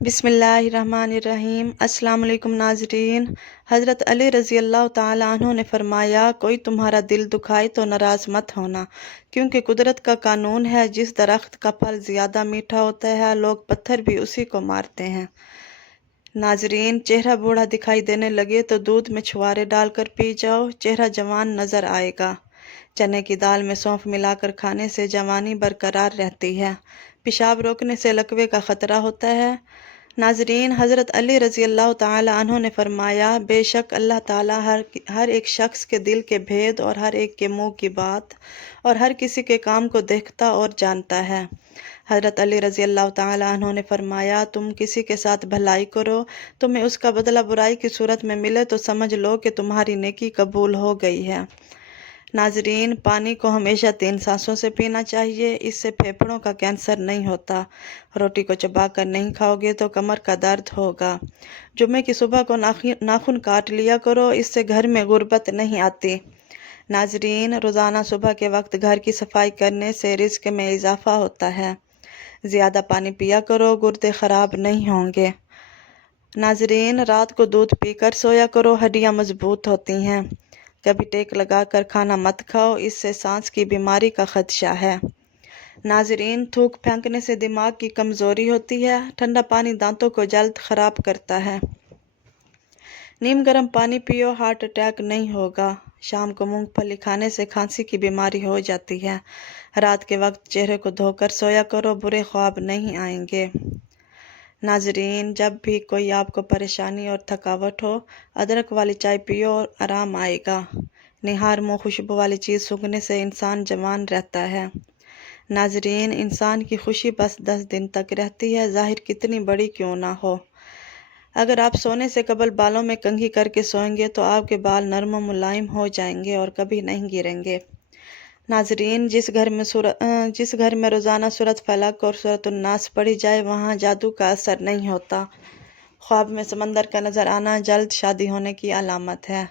بسم اللہ الرحمن الرحیم۔ السلام علیکم ناظرین۔ حضرت علی رضی اللہ تعالیٰ عنہ نے فرمایا، کوئی تمہارا دل دکھائے تو ناراض مت ہونا، کیونکہ قدرت کا قانون ہے، جس درخت کا پھل زیادہ میٹھا ہوتا ہے لوگ پتھر بھی اسی کو مارتے ہیں۔ ناظرین، چہرہ بوڑھا دکھائی دینے لگے تو دودھ میں چھوارے ڈال کر پی جاؤ، چہرہ جوان نظر آئے گا۔ چنے کی دال میں سونف ملا کر کھانے سے جوانی برقرار رہتی ہے، پیشاب روکنے سے لکوے کا خطرہ ہوتا ہے۔ ناظرین، حضرت علی رضی اللہ تعالیٰ عنہ نے فرمایا، بے شک اللہ تعالیٰ ہر ایک شخص کے دل کے بھید اور ہر ایک کے منہ کی بات اور ہر کسی کے کام کو دیکھتا اور جانتا ہے۔ حضرت علی رضی اللہ تعالیٰ عنہ نے فرمایا، تم کسی کے ساتھ بھلائی کرو، تمہیں اس کا بدلہ برائی کی صورت میں ملے تو سمجھ لو کہ تمہاری نیکی قبول ہو گئی ہے۔ ناظرین، پانی کو ہمیشہ 3 سانسوں سے پینا چاہیے، اس سے پھیپھڑوں کا کینسر نہیں ہوتا۔ روٹی کو چبا کر نہیں کھاؤ گے تو کمر کا درد ہوگا۔ جمعے کی صبح کو ناخن کاٹ لیا کرو، اس سے گھر میں غربت نہیں آتی۔ ناظرین، روزانہ صبح کے وقت گھر کی صفائی کرنے سے رزق میں اضافہ ہوتا ہے۔ زیادہ پانی پیا کرو، گردے خراب نہیں ہوں گے۔ ناظرین، رات کو دودھ پی کر سویا کرو، ہڈیاں مضبوط ہوتی ہیں۔ کبھی ٹیک لگا کر کھانا مت کھاؤ، اس سے سانس کی بیماری کا خدشہ ہے۔ ناظرین، تھوک پھینکنے سے دماغ کی کمزوری ہوتی ہے، ٹھنڈا پانی دانتوں کو جلد خراب کرتا ہے۔ نیم گرم پانی پیو، ہارٹ اٹیک نہیں ہوگا۔ شام کو مونگ پھلی کھانے سے کھانسی کی بیماری ہو جاتی ہے۔ رات کے وقت چہرے کو دھو کر سویا کرو، برے خواب نہیں آئیں گے۔ ناظرین، جب بھی کوئی آپ کو پریشانی اور تھکاوٹ ہو، ادرک والی چائے پیو اور آرام آئے گا۔ نہار منہ خوشبو والی چیز سونگھنے سے انسان جوان رہتا ہے۔ ناظرین، انسان کی خوشی بس 10 دن تک رہتی ہے، ظاہر کتنی بڑی کیوں نہ ہو۔ اگر آپ سونے سے قبل بالوں میں کنگھی کر کے سوئیں گے تو آپ کے بال نرم و ملائم ہو جائیں گے اور کبھی نہیں گریں گے۔ ناظرین، جس گھر میں روزانہ سورۃ فلق اور سورۃ الناس پڑھی جائے وہاں جادو کا اثر نہیں ہوتا۔ خواب میں سمندر کا نظر آنا جلد شادی ہونے کی علامت ہے۔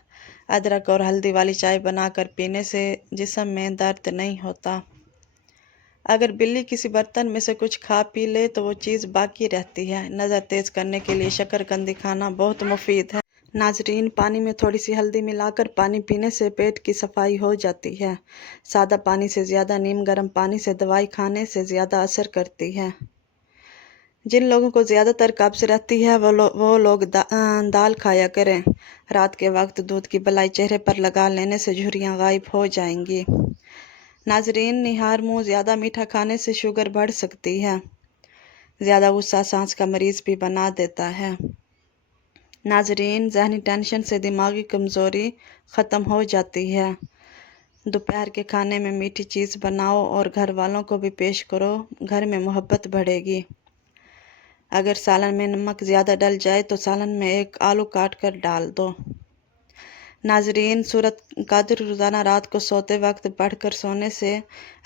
ادرک اور ہلدی والی چائے بنا کر پینے سے جسم میں درد نہیں ہوتا۔ اگر بلی کسی برتن میں سے کچھ کھا پی لے تو وہ چیز باقی رہتی ہے۔ نظر تیز کرنے کے لیے شکرقندی کھانا بہت مفید ہے۔ ناظرین، پانی میں تھوڑی سی ہلدی ملا کر پانی پینے سے پیٹ کی صفائی ہو جاتی ہے۔ سادہ پانی سے زیادہ نیم گرم پانی سے دوائی کھانے سے زیادہ اثر کرتی ہے۔ جن لوگوں کو زیادہ تر قبض رہتی ہے وہ لوگ دال کھایا کریں۔ رات کے وقت دودھ کی بلائی چہرے پر لگا لینے سے جھریاں غائب ہو جائیں گی۔ ناظرین، نہار منہ زیادہ میٹھا کھانے سے شوگر بڑھ سکتی ہے۔ زیادہ غصہ سانس کا مریض بھی بنا دیتا ہے۔ ناظرین، ذہنی ٹینشن سے دماغی کمزوری ختم ہو جاتی ہے۔ دوپہر کے کھانے میں میٹھی چیز بناؤ اور گھر والوں کو بھی پیش کرو، گھر میں محبت بڑھے گی۔ اگر سالن میں نمک زیادہ ڈل جائے تو سالن میں ایک آلو کاٹ کر ڈال دو۔ ناظرین، سورۃ قدر روزانہ رات کو سوتے وقت پڑھ کر سونے سے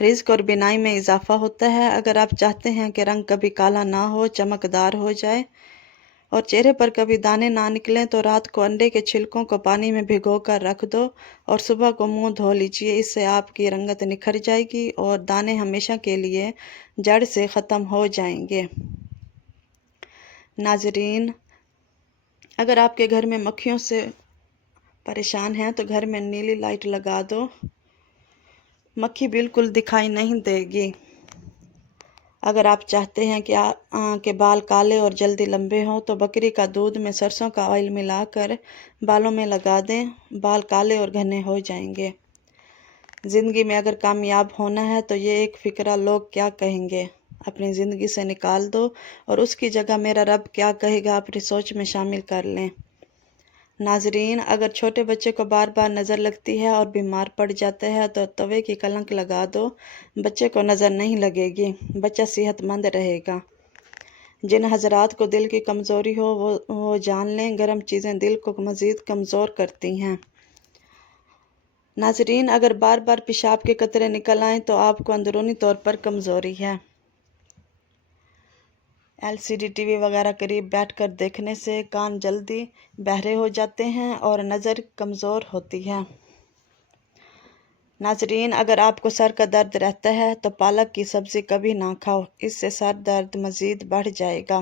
رزق اور بینائی میں اضافہ ہوتا ہے۔ اگر آپ چاہتے ہیں کہ رنگ کبھی کالا نہ ہو، چمکدار ہو جائے اور چہرے پر کبھی دانے نہ نکلیں تو رات کو انڈے کے چھلکوں کو پانی میں بھگو کر رکھ دو اور صبح کو منہ دھو لیجیے، اس سے آپ کی رنگت نکھر جائے گی اور دانے ہمیشہ کے لیے جڑ سے ختم ہو جائیں گے۔ ناظرین، اگر آپ کے گھر میں مکھیوں سے پریشان ہیں تو گھر میں نیلی لائٹ لگا دو، مکھی بالکل دکھائی نہیں دے گی۔ اگر آپ چاہتے ہیں کہ بال کالے اور جلدی لمبے ہوں تو بکری کا دودھ میں سرسوں کا آئل ملا کر بالوں میں لگا دیں، بال کالے اور گھنے ہو جائیں گے۔ زندگی میں اگر کامیاب ہونا ہے تو یہ ایک فقرہ لوگ کیا کہیں گے اپنی زندگی سے نکال دو اور اس کی جگہ میرا رب کیا کہے گا اپنی سوچ میں شامل کر لیں۔ ناظرین، اگر چھوٹے بچے کو بار بار نظر لگتی ہے اور بیمار پڑ جاتا ہے تو توے کی کلنک لگا دو، بچے کو نظر نہیں لگے گی، بچہ صحت مند رہے گا۔ جن حضرات کو دل کی کمزوری ہو وہ جان لیں، گرم چیزیں دل کو مزید کمزور کرتی ہیں۔ ناظرین، اگر بار بار پیشاب کے قطرے نکل آئیں تو آپ کو اندرونی طور پر کمزوری ہے۔ LCD ٹی وی وغیرہ قریب بیٹھ کر دیکھنے سے کان جلدی بہرے ہو جاتے ہیں اور نظر کمزور ہوتی ہے۔ ناظرین، اگر آپ کو سر کا درد رہتا ہے تو پالک کی سبزی کبھی نہ کھاؤ، اس سے سر درد مزید بڑھ جائے گا۔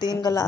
3